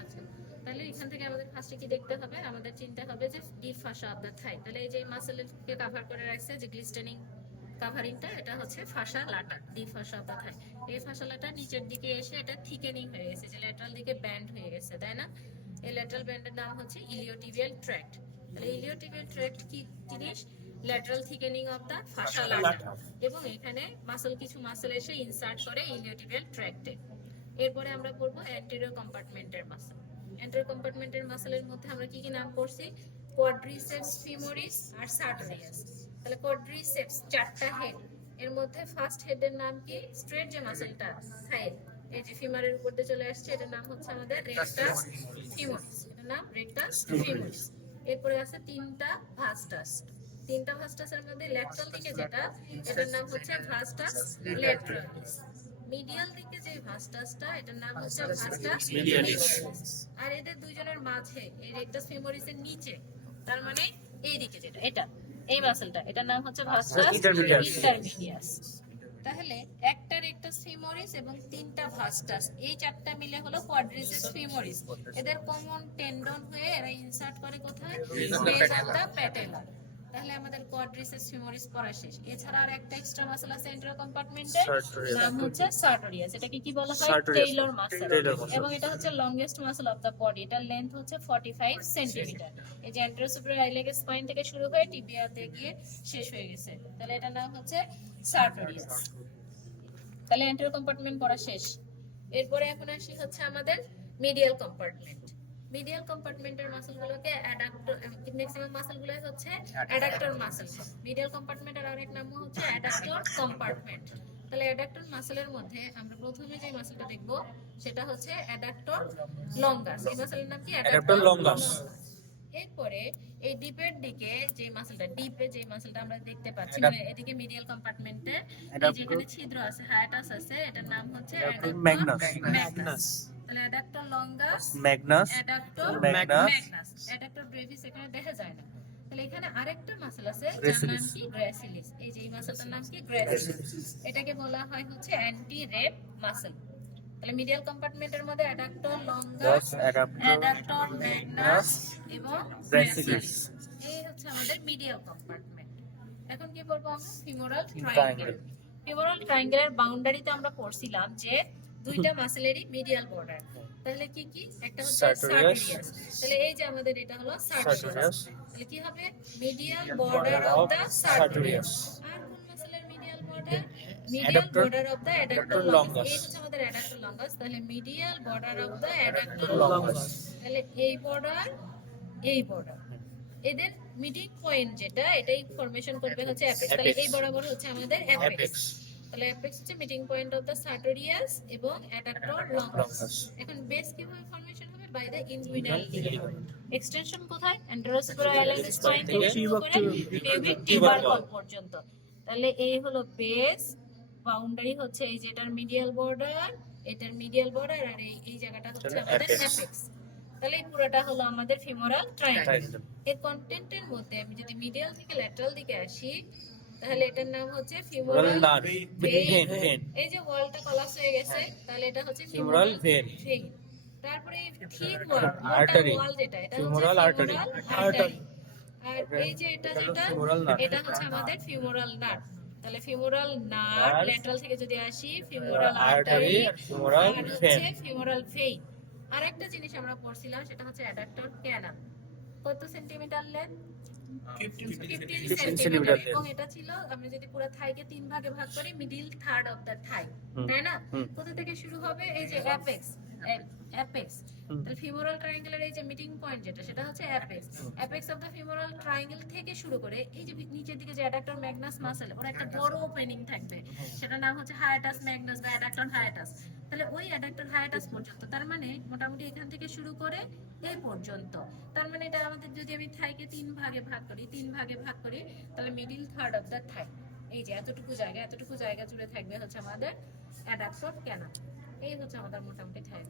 আচ্ছা, তাহলে এখান থেকে আমাদের ফার্স্টে কি দেখতে হবে, আমাদের চিন্তা হবে যে ডিপ ফাসা অফ দ্য থাই। তাহলে এই যে মাসেলকে কভার করে রাখছে যে গ্লিস্টেনিং কাভারিংটা, এটা হচ্ছে fascia lata, deep fascia of the thigh. এই ফাসা লাটা নিচের দিকে এসে এটা থিকেনিং হয়ে গেছে, যে ল্যাটারাল দিকে ব্যান্ড হয়ে গেছে, তাই না? এই ল্যাটারাল ব্যান্ডের নাম হচ্ছে ইলিওটিবিয়াল ট্র্যাক্ট। তাহলে ইলিওটিবিয়াল ট্র্যাক্ট কি জিনিস? Lateral thickening of the fascia lata. এবং এখানে কিছু মাসেল এসে ইনসার্ট করে ইলিওটিবিয়াল ট্র্যাক্টে। এরপরে আমরা পড়বো অ্যান্টেরিয়র কম্পার্টমেন্টের মাসল। অ্যান্টেরিয়র কম্পার্টমেন্টের মাসলের মধ্যে আমরা কি কি নাম পড়ছি? কোয়াড্রিসেপস ফিমোরিস আর সার্টোরিয়াস। তাহলে কোয়াড্রিসেপস চারটা হেড, এর মধ্যে ফার্স্ট হেডের নাম কি? স্ট্রেট যে মাসলটা থাইয়ের, এই যে ফিমারের উপর দিয়ে চলে আসছে, এটার নাম হচ্ছে আমাদের রেকটাস ফিমোরিস। এটার নাম রেকটাস ফিমোরিস। এরপরে আছে তিনটা ভাস্টাসের মধ্যে ল্যাটারাল দিকে যেটা, এটার নাম হচ্ছে ভাস্টাস ল্যাটারালিস। মিডিয়াল দিকে যে ভাস্টাসটা, এটার নাম হচ্ছে ভাস্টাস মিডিয়ালিস। আর এদের দুইজনের মাঝে এই রেকটাস ফিমোরিসের নিচে, তার মানে এই দিকে যেটা, এই মাসলটা, এটার নাম হচ্ছে ভাস্টাস ইন্টারমিডিয়াস। তাহলে একটা রেকটাস ফিমোরিস এবং তিনটা ভাস্টাস, এই চারটা মিলে হলো কোয়াড্রিসেপস ফিমোরিস। এদের কমন টেন্ডন হয়ে এরা ইনসার্ট করে কোথায়? Base of the patella. তাহলে আমাদের কোয়াড্রিসেপস ফিমোরিস পড়া শেষ। এছাড়া আর একটা এক্সট্রা মাসল আছে এন্টেরিয়র কম্পার্টমেন্টে, নাম হচ্ছে সার্টোরিয়াস। এটাকে কি বলা হয়? Tailor muscle. এবং এটা হচ্ছে longest muscle of the body. এটার লেন্থ হচ্ছে 45 সেন্টিমিটার। এই যে অ্যান্টেরোসুপিরিয়র আইলেগের স্পাইন থেকে শুরু হয়ে টিবিয়াতে গিয়ে শেষ হয়ে গেছে, তাহলে এটার নাম হচ্ছে সার্টোরিয়াস। তাহলে অ্যান্টেরিয়র কম্পার্টমেন্ট পড়া শেষ। এরপরে এখন আসি হচ্ছে আমাদের মিডিয়াল কম্পার্টমেন্ট। মিডিয়াল কম্পার্টমেন্টের মাসলগুলোকে অ্যাডাক্টর, ম্যাক্সিমাম মাসলগুলো হচ্ছে অ্যাডাক্টর মাসল। মিডিয়াল কম্পার্টমেন্টের আরেক নাম হচ্ছে অ্যাডাক্টর কম্পার্টমেন্ট। তাহলে অ্যাডাক্টর মাসলের মধ্যে আমরা প্রথমে যে মাসলটা দেখব সেটা হচ্ছে অ্যাডাক্টর লঙ্গাস। এই মাসলের নাম কি? Adductor longus. এরপরে এই ডিপের দিকে যে মাসলটা আমরা দেখতে পাচ্ছি, মানে এদিকে মিডিয়াল কম্পার্টমেন্টে এই যে এখানে ছিদ্র আছে, হায়াটাস আছে, এটার নাম হচ্ছে অ্যাডাক্টর ম্যাগনাস। তাহলে adductor longus, adductor Magnus, adductor Brevis এখানে দেখা যায় না। তাহলে এখানে আরেকটা মাসল আছে যার নাম কি? গ্র্যাসিলিস। এই যে এই মাসলটার নাম কি? গ্র্যাসিলিস। এটাকে বলা হয় হচ্ছে অ্যান্টি রেপ মাসল। তাহলে মিডিয়াল কম্পার্টমেন্টের মধ্যে অ্যাডাক্টর লঙ্গাস, অ্যাডাক্টর ম্যাগনাস এবং গ্র্যাসিলিস, এই হচ্ছে আমাদের মিডিয়াল কম্পার্টমেন্ট। এখন কি বলবো আমরা? Femoral triangle. ফিমোরাল ট্রায়াঙ্গেলের বাউন্ডারিতে আমরা পড়ছিলাম যে দুইটা মাসলেরই মিডিয়াল বর্ডার। তাহলে কি কি? একটা হচ্ছে সার্টোরিয়াস। তাহলে এই যে আমাদের এটা হলো সার্টোরিয়াস। তাহলে কি হবে? Medial border of the sartorius. আর কোন মাসলের medial border? Medial border of the adductor longus. এই হচ্ছে আমাদের অ্যাডাক্টর লঙ্গাস। তাহলে medial border of the adductor longus. তাহলে এই বর্ডার, এই বর্ডার, এদের মিডিং পয়েন্ট যেটা, এটাই ফরমেশন করবে হচ্ছে অ্যাপেক্স। তাহলে এই বরাবর হচ্ছে আমাদের অ্যাপেক্স। তাহলে অ্যাপেক্স হচ্ছে meeting point of the sartorius এবং অ্যাডাক্টর লঙ্গাস। এখন বেস কিভাবে ফরমেশন হবে? By the inguinal ligament. Extension কোথায়? অ্যান্টেরোসুপিরিয়র আইলের স্পাইন থেকে শুরু করে পেলভিক টিউবারকল পর্যন্ত। তাহলে এই হলো বেস, বাউন্ডারি হচ্ছে এই যে এটার মিডিয়াল বর্ডার, এটার মিডিয়াল বর্ডার, আর এই জায়গাটা হচ্ছে আমাদের অ্যাপেক্স। তাহলে এই পুরোটা হলো আমাদের ফিমোরাল ট্রায়াঙ্গেল। এর কন্টেন্টের মধ্যে আমি যদি মিডিয়াল থেকে ল্যাটারাল দিকে আসি, তাহলে এটার নাম হচ্ছে ফিমোরাল ভেইন। এই যে ওয়ালটা কলাপস হয়ে গেছে, তাহলে এটা হচ্ছে ফিমোরাল ভেইন। তারপরে এই থিক ওয়াল যেটা, এটা হচ্ছে ফিমোরাল আর্টারি। আর এই যে এটা যেটা, এটা হচ্ছে আমাদের ফিমোরাল নার্ভ। তাহলে ফিমোরাল নার্ভ ল্যাটারাল থেকে যদি আসি, ফিমোরাল আর্টারি, আর হচ্ছে ফিমোরাল ভেইন। আরেকটা জিনিস আমরা পড়ছিলাম, সেটা হচ্ছে অ্যাডাক্টর ক্যানাল। কত সেন্টিমিটার লেন্থ? 15 সেন্টিমিটার। এবং এটা ছিল, আমরা যদি পুরো থাইকে তিন ভাগে ভাগ করি, middle third of the thigh, তাই না? কোথা থেকে শুরু হবে? এই যে অ্যাপেক্স, অ্যাপেক্স। তাহলে ফিমোরাল ট্রায়াঙ্গেলের এই যে মিটিং পয়েন্ট যেটা, সেটা হচ্ছে apex. Apex of the femoral triangle থেকে শুরু করে এই যে নিচের দিকে যে অ্যাডাক্টর ম্যাগনাস মাসল, ওর একটা বড় ওপেনিং থাকবে, সেটার নাম হচ্ছে হায়াটাস ম্যাগনাস বা অ্যাডাক্টর হায়াটাস। তাহলে ওই অ্যাডাক্টর হায়াটাস পর্যন্ত, তার মানে মোটামুটি এখান থেকে শুরু করে এই পর্যন্ত। তার মানে এটা আমাদের, যদি আমি থাইকে তিন ভাগে ভাগ করি, তাহলে মিডল থার্ড অফ দা থাই, এই যে এতটুকু জায়গা জুড়ে থাকবে হচ্ছে আমাদের অ্যাডাক্টর ক্যানাল। এই হচ্ছে আমাদের মোটামুটি থাই।